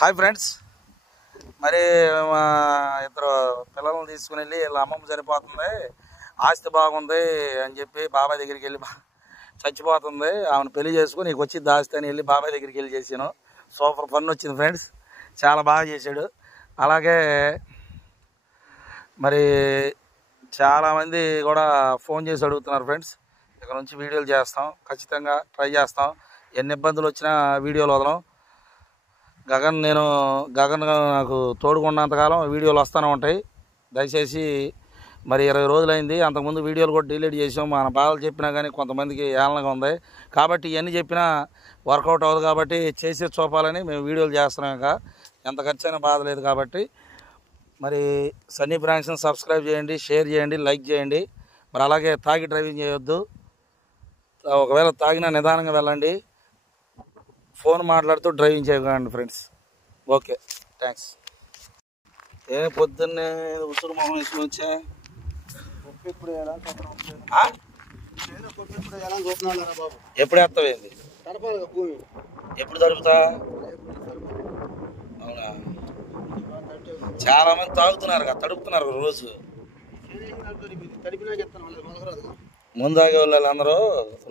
Hi friends, మరి ఇద్దరు పిల్లలను తీసుకుని వెళ్ళి వీళ్ళ అమ్మమ్మ చనిపోతుంది, ఆస్తి బాగుంది అని చెప్పి బాబాయ్ దగ్గరికి వెళ్ళి చచ్చిపోతుంది, ఆమెను పెళ్లి చేసుకుని నీకు వచ్చింది ఆస్తి అని వెళ్ళి బాబాయ్ దగ్గరికి వెళ్ళి చేసాను. సూపర్ ఫన్ వచ్చింది ఫ్రెండ్స్, చాలా బాగా చేశాడు. అలాగే మరి చాలామంది కూడా ఫోన్ చేసి అడుగుతున్నారు ఫ్రెండ్స్. ఇక నుంచి వీడియోలు చేస్తాం, ఖచ్చితంగా ట్రై చేస్తాం. ఎన్ని ఇబ్బందులు వచ్చినా వీడియోలు వదలం. గగన్ నాకు తోడుకున్నంతకాలం వీడియోలు వస్తూనే ఉంటాయి. దయచేసి మరి 20 రోజులైంది, అంతకుముందు వీడియోలు కూడా డిలీట్ చేసాం. మన బాధలు చెప్పినా కానీ కొంతమందికి ఏళనగా ఉంది కాబట్టి ఇవన్నీ చెప్పినా వర్కౌట్ అవ్వదు కాబట్టి చేసి చూపాలని మేము వీడియోలు చేస్తున్నాం. ఇంకా ఎంత ఖర్చు అయినా బాధ లేదు కాబట్టి మరి సన్నీ బ్రాంచ్ని సబ్స్క్రైబ్ చేయండి, షేర్ చేయండి, లైక్ చేయండి. మరి అలాగే తాగి డ్రైవింగ్ చేయొద్దు, ఒకవేళ తాగినా నిదానంగా వెళ్ళండి, ఫోన్ మాట్లాడుతూ డ్రైవింగ్ చేయకండి ఫ్రెండ్స్. Okay, thanks. పొద్దున్నే ఉసురు మొహం వేసుకుని వచ్చా. ఎప్పుడు వేస్తావేంది? ఎప్పుడు తడుపుతా? అవునా, చాలా మంది తాగుతున్నారు కదా, తడుపుతున్నారు రోజు. ముందు ఆగే వాళ్ళు అందరూ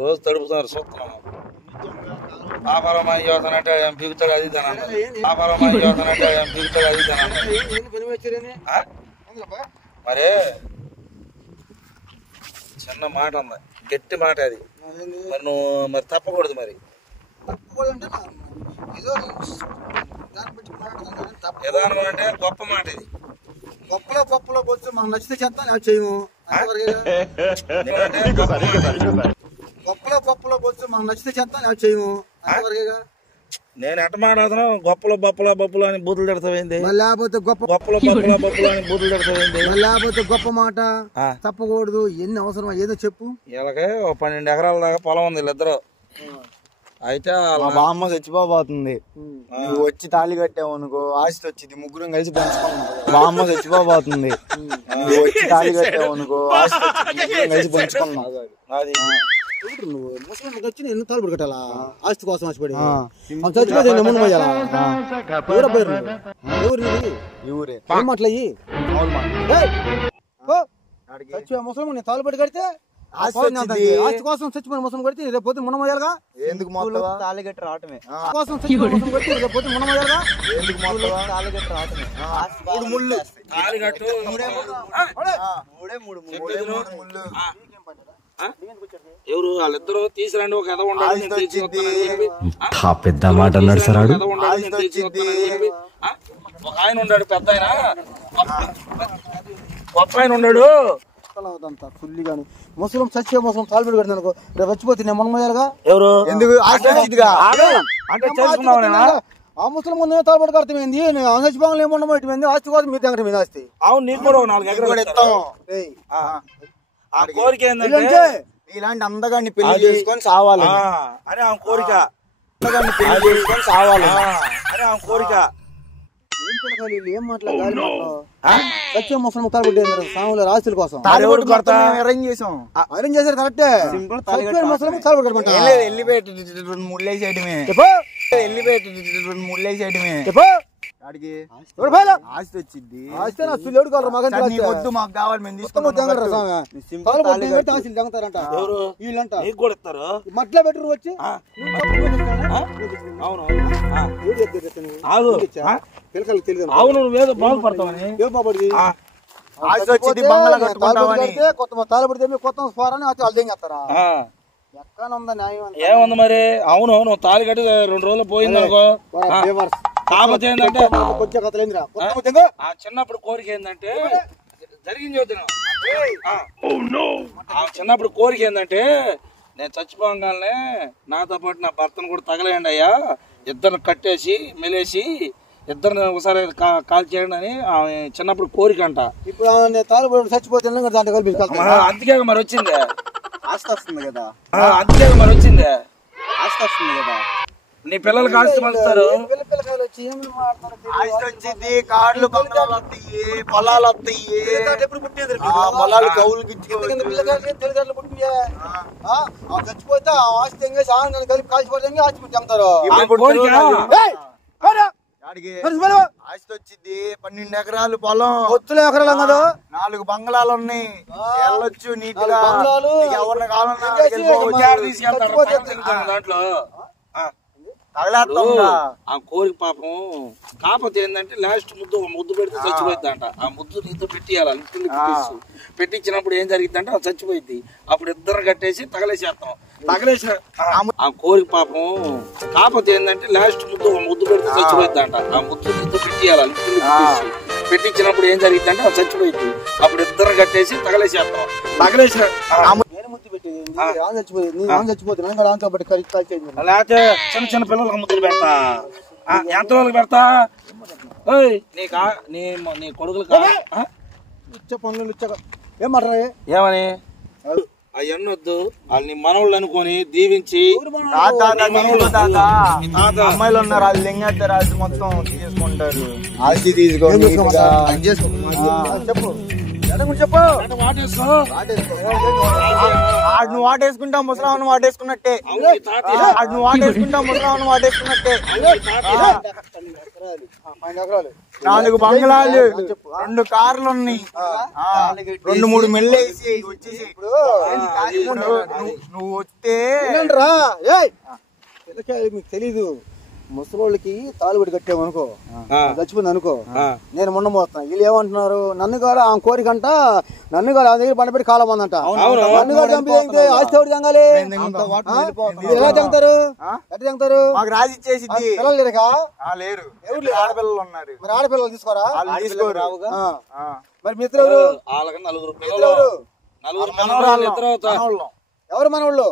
రోజు తడుపుతున్నారు, చూస్తున్నాము. ఆపరమాయి యోసనంటే ఏం పీకుతాడు, అది తన ఆపరమాయి యోసనంటే ఏం పీకుతాడు, అది తన. మరి చిన్న మాట ఉంది, గట్టి మాట అది. మరి నువ్వు మరి తప్పకూడదు. మరి విధానం అంటే గొప్ప మాట ఇది. గొప్పలో వచ్చి మనం నచ్చితే చేస్తాం, అవి చేయము. గొప్పలో వచ్చి మనం నచ్చితే చేస్తాం, అవి చేయము. నేను ఎట్ట మాట్లాడుతున్నా? గొప్పలో బొప్పలు అని బూతులు తిడతావేంది? లేకపోతే గొప్పలో బొప్పలు అని బూతులు తిడతావేంది? లేకపోతే గొప్ప మాట తప్పకూడదు. ఎన్ని అవసరం ఏదో చెప్పు. వీళ్ళకి 12 ఎకరాల దాకా పొలం ఉంది వీళ్ళిద్దరు. అయితే మా బామ్మ చచ్చిపోబోతుంది, నువ్వు వచ్చి తాళి కట్టావు అనుకో ఆస్తి వచ్చింది, ముగ్గురం కలిసి పంచుకున్నాం. బామ్మ చచ్చిపోబోతుంది, నువ్వు వచ్చి తాళి కట్టావు అనుకో ఆస్తి వచ్చింది, ముగ్గురం కలిసి పంచుకున్నాం. అది నువ్వు ముసలి వచ్చి ఎన్ని తాలు కట్టాలా? ఆస్తి కోసం ఆశపడి చచ్చిపోతే ఊరే మాట్లాయి ముసలి నేను తాలు పడి కడితే ఆస్తి కోసం చచ్చిపోయిన ముసలి కడితే రేపు పొద్దున మునమయ్యాలుగా. ఎందుకు తాళి కట్టి రావటమే కోసం చచ్చిపోయిన ముసలి కడితే రేపు పొద్దున మునమయ్యాలుగా. ఎందుకు తాళి కట్టి రావటమే. మూడు ముళ్ళు ఎవరు వాళ్ళిద్దరు తీసుకురండి, ఒక ఎద ఉండాలి, పెద్ద మాట అన్నాడు సార్. ఒక ఆయన ఉన్నాడు, పెద్ద ఆయన, గొప్ప ఆయన ఉన్నాడు. ఫుల్లి గాని ముసలం చచ్చే ముసలం తాలు పెట్టి కట్టిన అనుకో రేపు వచ్చిపోతే నేను మునమయ్యాలుగా. ఎవరు ఎందుకు ఆస్తి వచ్చిందిగా అంటే తెలుసుకున్నావు? ఆ ముసలి ముందు తాలుబడి కడతామేంది, చచ్చిపోవాలి ఏముండబోయేది ఆస్తి కోసం మీరు దగ్గర మీద ఆస్తి. అవును, నీకు కూడా 4 ఎకరాలు ఇస్తాం. ఆ కోరిక ఏంటంటే ఇలాంటి అందగాన్ని పెళ్లి చేసుకొని సావాలి అని ఆమె కోరిక. అందగాన్ని పెళ్లి చేసుకొని సావాలి అని ఆమె కోరిక. ఏం మాట్లాడాలి? చచ్చే ముసలి తాలుబడి ఆస్తుల కోసం అరేంజ్ చేసాం. అరేంజ్ చేశారు కరెక్టే. ముసలి తాలుబడి కట్టమంటా వెళ్ళిపోయి 2 ముళ్ళేసి చేయడమే. ముళ్ళేసి చేయడమే. ఆస్తి వచ్చింది, వద్దు మాకు కావాలి, మేము మట్లా పెట్టరు వచ్చి అవును నువ్వేదో బాగుపడతావని. ఆస్తి వచ్చింది, బంగ్లా కట్టుకుంటావని. కొత్త తాలుబడితే కొత్త స్వరాన్ని వాళ్ళు తెంగేస్తారా? ఎక్కడ ఉందా న్యాయం? ఏముంది మరి? అవును నువ్వు తాళి కట్టి 2 రోజులు పోయింది అనుకో. కాకపోతే ఏంటంటే చిన్నప్పుడు కోరిక ఏంటంటే జరిగింది చూద్దాం. చిన్నప్పుడు కోరిక ఏంటంటే నేను చచ్చిపోగానే నాతో పాటు నా భర్తను కూడా తగలేయండి అయ్యా, ఇద్దరిని కట్టేసి మెలేసి ఇద్దరిని ఒకసారి కాల్ చేయండి అని ఆమె చిన్నప్పుడు కోరిక అంట. ఇప్పుడు తాలుబడి చచ్చిపోతే అందుకే మరి వచ్చింది ఆస్తి వస్తుంది కదా. అందుకే మరి వచ్చింది ఆస్తి వస్తుంది కదా. నీ పిల్లలకి ఆస్తి పంచుతారు. ఆస్తి వచ్చింది, కార్లు బంగ్లాలు వస్తాయి, పొలాలు వస్తాయి, పొలాలు కౌలుకి చచ్చిపోతే ఆస్తి కలిపి కాల్చిపోతే ఆస్తి చెప్తారు. ఆస్తి వచ్చింది 12 ఎకరాలు పొలం, పొత్తులు ఎకరాలు కదా, 4 బంగ్లాలు ఉన్నాయి, వెళ్ళొచ్చు నీట్గా, ఎవరిని కావాలన్నా దాంట్లో తగలేస్తా. ఆ కోరిక పాపం కాకపోతే ఏంటంటే లాస్ట్ ముద్దు పెడితే చచ్చిపోయిందంట. ఆ ముద్దు నీతో పెట్టియాలి, పెట్టించినప్పుడు ఏం జరిగిందంటే అది చచ్చిపోయింది. అప్పుడు ఇద్దరు కట్టేసి తగలేసేస్తాం. తగలేసిన ఆ కోరిక పాపం కాకపోతే ఏంటంటే లాస్ట్ ముద్దు పెడితే చచ్చిపోయిందంట. ఆ ముద్దు నీతో పెట్టియాలి, పెట్టించినప్పుడు ఏం జరిగిందంటే అది చచ్చిపోయింది. అప్పుడు ఇద్దరు కట్టేసి తగలేసేస్తాం. తగలేసిన లేకపోతే చిన్న చిన్న పిల్లలకు ముద్దులు పెడతా. ఎంత వాళ్ళకి పెడతా? నీ కొడుకులు పనులు ఏమంటారా? ఏమని అవన్నీ వద్దు, వాళ్ళని మనవాళ్ళు అనుకొని దీవించి అమ్మాయిలు ఉన్నారు, వాళ్ళు లింగేస్తారు, రాజు మొత్తం తీసుకుంటారు. ఆస్తి తీసుకోండి, చెప్పు చెప్పు. నువ్వు వాటేసుకుంటా ముసలామని వాటేసుకున్నట్టే, నువ్వు వాటేసుకుంటా ముసలామని వాటేసుకున్నట్టే. 4 బంగ్లాలు, 2 కార్లు ఉన్నాయి, 2-3 మెల్లు వేసి వచ్చేసి నువ్వు వస్తే మీకు తెలీదు. ముసలోళ్ళకి తాళుబడి కట్టామనుకో, చచ్చిపోయింది అనుకో, నేను మొన్నపోతున్నా. వీళ్ళు ఏమంటున్నారు, నన్ను కూడా ఆ కోరికంట, నన్ను కూడా ఆ దగ్గర బండపెట్టి కాలమందంట. నన్ను కూడా చంపి ఆస్తి ఎవరు చంగాలి? ఎలా చంగుతారు? ఎట్లా చంగుతారు? మాకు రాజు ఇచ్చేసి పిల్లలు లేరుగా? లేరు, ఆడపిల్లలు ఉన్నారు. మరి ఆడపిల్లలు తీసుకోరా? తీసుకోరు. మరి మిత్రులు ఎవరు మనోళ్ళు?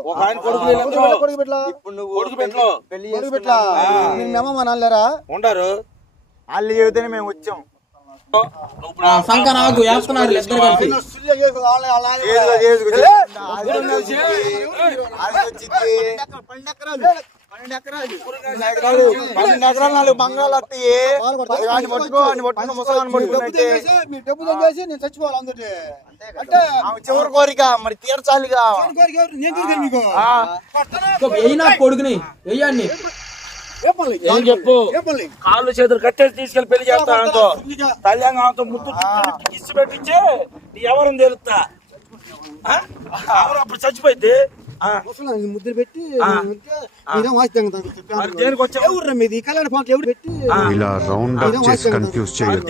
కొడుకు పెట్టలేరా? వాళ్ళు చెబితేనే మేము వచ్చాం. ఎకరాలు బంగాళాలు వస్తాయి, చివరి కోరిక మరి తీర్చాలిగా. కొడుకుని వెయ్యండి ఏం చెప్పు, కాళ్ళు చేతులు కట్టేసి తీసుకెళ్లి పెళ్లి చేస్తా. తల్లితో ముద్దు ఇచ్చి పెట్టించి ఎవరిని తెలుస్తా. అప్పుడు చచ్చిపోయింది. ముద్దులు పెట్టి ఇలా రౌండ్ అప్ చేసి కన్ఫ్యూజ్ చేయొద్దు.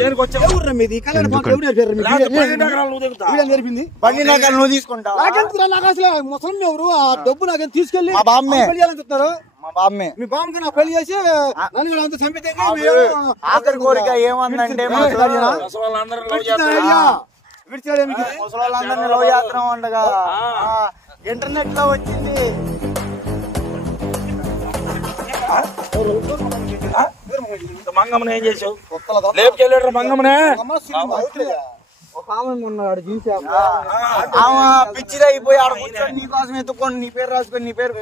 నేర్పింది నువ్వు తీసుకుంటా. ముసలి ఎవరు? ఆ డబ్బు నాకేం తీసుకెళ్ళి చెప్తున్నారు. మా బామ్మే మీ బామ్మకి నా పెళ్లి చేసి నన్ను అంత చంపితే ఆఖరి కోరిక ఏమందంటే ముసలాళ్ళందరినీ లవ్ యాత్ర ఉండగా ఇంటర్నెట్ లో వచ్చింది. మంగమ్మని ఏం చేసావు? లేపుకెళ్ళాడు మంగమ్మనే. పిచ్చిది అయిపోయి ఆడ కూర్చొని నీ కోసం ఎత్తుకోండి, నీ పేరు రాసుకొని, నీ పేరు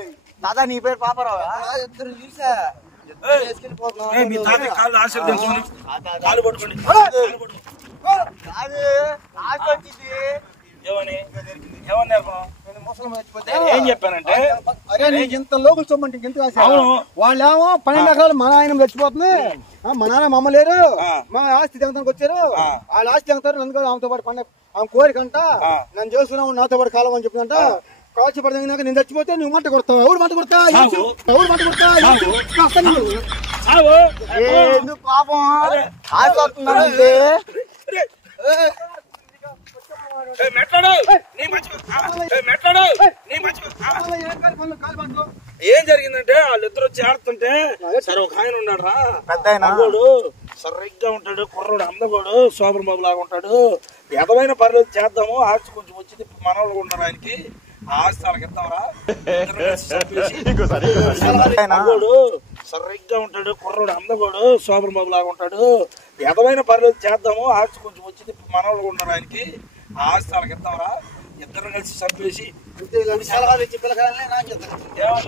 దాదా, నీ పేరు పాపరావు. మీ తాత కాళ్ళు ఆశీర్వదించుకుని కాలు పట్టుకోండి. ఏం చెప్పానంటే ఇంత లోకల్ చొమ్మంటే ఇంత వాళ్ళేమో 12 ఎకరాలు మన ఆయన చచ్చిపోతుంది, మా నాన్న మమ్మ లేరు, మా ఆస్తి తెగతానికి వచ్చారు, వాళ్ళ ఆస్తి తెగతారు, నన్ను కూడా ఆమెతో పాటు పండుగ ఆమె కోరికంట, నన్ను చేస్తున్నావు నాతో పాటు కాలం అని చెప్పిందంట. కాల్చి పడినాక నేను చచ్చిపోతే నువ్వు మంట కొడతావు. ఎవరు మంట కొడతా? ఎవరు మంట కొడతా? ఎందుకు పాపం ఆశ వస్తుందంటే ఏం జరిగిందంటే వాళ్ళిద్దరు వచ్చి ఆడుతుంటే సరే ఒక ఆయన ఉన్నాడు రా, పెద్ద అమ్మోడు సరిగ్గా ఉంటాడు, కుర్రోడు అందగోడు, శోభన బాబు లాగా ఉంటాడు, ఎదవైన పర్లేదు చేద్దాము, ఆస్తి కొంచెం వచ్చింది మనవాళ్ళు ఉన్నారు, ఆయనకి ఆస్తి వాళ్ళకి ఇద్దాంరా. అమ్మోడు సరిగ్గా ఉంటాడు, కుర్రోడు అందగోడు, శోభన బాబు లాగా ఉంటాడు, ఎదవైన పర్లేదు చేద్దాము, ఆస్తి కొంచెం వచ్చింది మనవాళ్ళు ఉన్నారు, ఆయనకి ఆస్తి వాళ్ళకి ఇద్దాంరా. ఇద్దరు కలిసి చంపేసి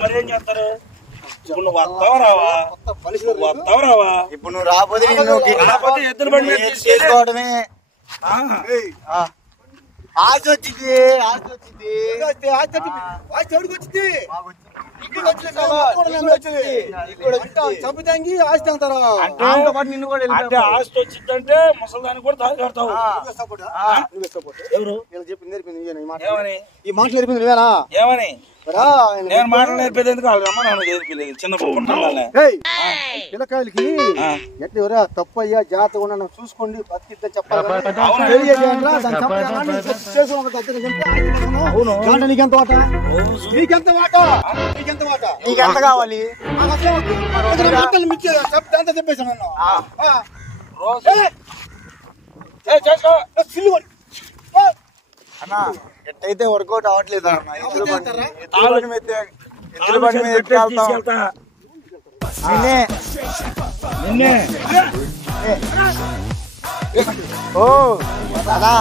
మరేం చేస్తారు? ఇప్పుడు నువ్వు వస్తావు రావా? ఇప్పుడు నువ్వు రాకపోతే ఎద్దులు బండి చేసుకోవడమే. ఆశ వచ్చింది, ఆశ వచ్చింది, ఆస్తి ఎవరికి వచ్చింది? చంపుతాంగి ఆస్తి అంటారు. అంటే ఆస్తి వచ్చిందంటే ముసలిదానికి కూడా తాగి కడతావు. ఎవరు చెప్పింది నేర్పింది ఏమని? ఈ మాటలు నేర్పింది నువ్వేనా? ఏమని? నేను మాటలు నేర్పేది ఎందుకు? వాళ్ళ అమ్మ నాన్న నేర్పలేదు. చిన్న పిల్లకాయలకి ఎట్లా తప్పు అయ్యా జాగ్రత్తగా ఉన్నా చూసుకోండి బతికిద్దా చెప్పాలి. నీకెంత వాట? నీకెంత వాట? నీకెంత వాట? నీకెంత కావాలి? చెప్పేసాను అన్నా ఎట్టయితే వర్కౌట్ అవ్వట్లేదు అన్న. ఎద్దుల బండి మీద ఎత్తుకెళ్తా. నిన్నే ఓ అలా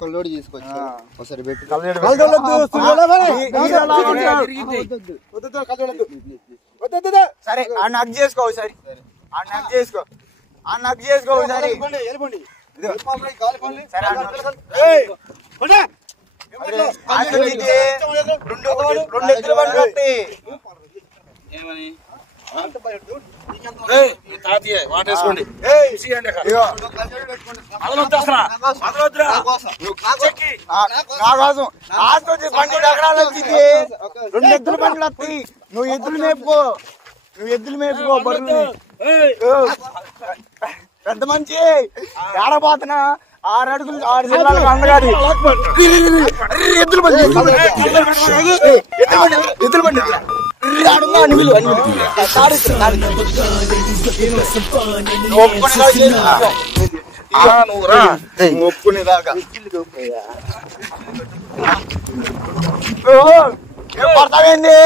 కల్లోడి తీసుకొచ్చి ఒకసారి పెట్టి సరే ఆ నగ్ చేసుకో ఒకసారి. ఆ నగ్ చేసుకో. ఆ నగ్ చేసుకో ఒకసారి. రెండు ఎద్దుల బండి కట్టి వాటేసుకోండి. బండి ఎకరాలు వచ్చింది. రెండు ఎద్దుల బండ్లు వస్తాయి. నువ్వు ఎద్దులు మేపుకో. బరువుని పెద్ద మంచి ఏడబోతున్నా 6 అడుగులు 6 జిల్లాలకు అందగాది ఎద్దుల బండి ఒప్పుకునేదాకా పడతావేంది?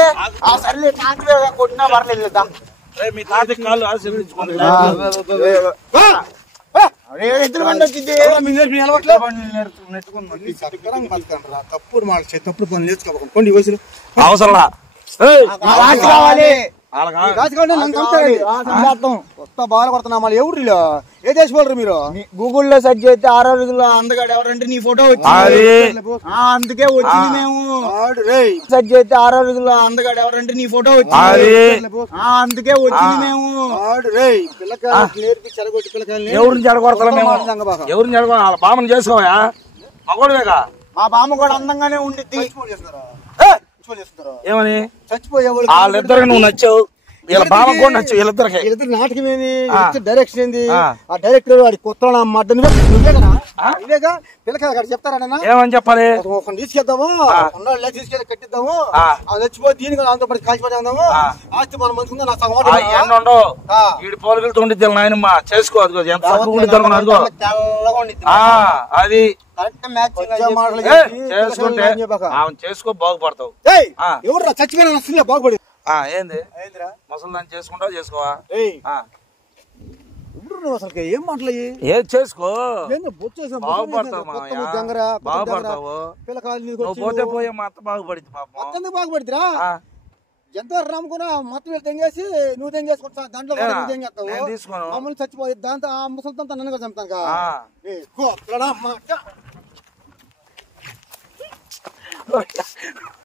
ఆ సర్లే కొట్టినా పర్లేదు. మీ తాతకి కాళ్ళు ఆశీర్వదించుకోండి. ఎద్దుల బండి వచ్చింది. తప్పుడు మాట తప్పుడు పనులు నేర్చుకోకండి వయసులో అవసరం కావాలి. బాగా కొడుతున్నా మళ్ళీ ఎవరు ఏ దేశపోలరు మీరు? గూగుల్లో సెర్చ్ చేస్తే 6 అడుగుల అందగాడు ఎవరంటే నీ ఫోటో వచ్చింది. అందుకే వచ్చింది మేము. సెర్చ్ చేస్తే 6 అడుగుల అందగాడు ఎవరంటే నీ ఫోటో వచ్చింది. అందుకే వచ్చింది మేము. పిల్లకాయలు నేర్పి చెడగొట్టి పిల్లకాయలు ఎవరిని చెడగొడతాం మేము? ఎవరిని చెడగొడ బామని చేసుకోవా? మగోడువేగా. మా బామ్మ కూడా అందంగానే ఉండిద్ది. ఏమని? చచ్చిపోయే వాళ్ళిద్దరికి నువ్వు నచ్చావు. వీళ్ళ బామ కూడా నచ్చావు. వీళ్ళిద్దరికి నాటకం ఏంది? డైరెక్షన్ ఏంది? ఆ డైరెక్టర్ వాడి కొత్త మాట నువ్వేగా పిల్లకాయలు చెప్తారా? ఏమని చెప్పాలి? తీసుకెళ్తాము తీసుకెళ్ళి కట్టిద్దాము. చచ్చిపోయి దీనికి దాంతో పాటు కాల్చిపోతాము. ఆస్తి మనం మంచిగా నా సగం వీడి పోలికలతో ఉండిద్ది నాయనమ్మ. చేసుకో. అదిగో ఎంత అదిగో అది చేసుకుంటే చేసుకో బాగుపడతావు. ఎవరు చచ్చిపోయినా బాగుపడి ఏంది ముసలిదాన్ని చేసుకుంటావు చేసుకోవా? అసలు ఏం మాట్లాడి ఏం చేసుకో బాగుపడతావు. నువ్వు పోతే పోయే మా అత్త బాగుపడింది. మొత్తం బాగుపడిద్దిరా. ఎంతవరకు నమ్ముకున్నా మొత్తం వీళ్ళు తెంగేసి నువ్వు తెంగేసుకుంటా. దాంట్లో తెంగేస్తావు. మమ్మల్ని చచ్చిపోయి దాంతో ఆ ముసలితో నన్ను కూడా చంపుతాను.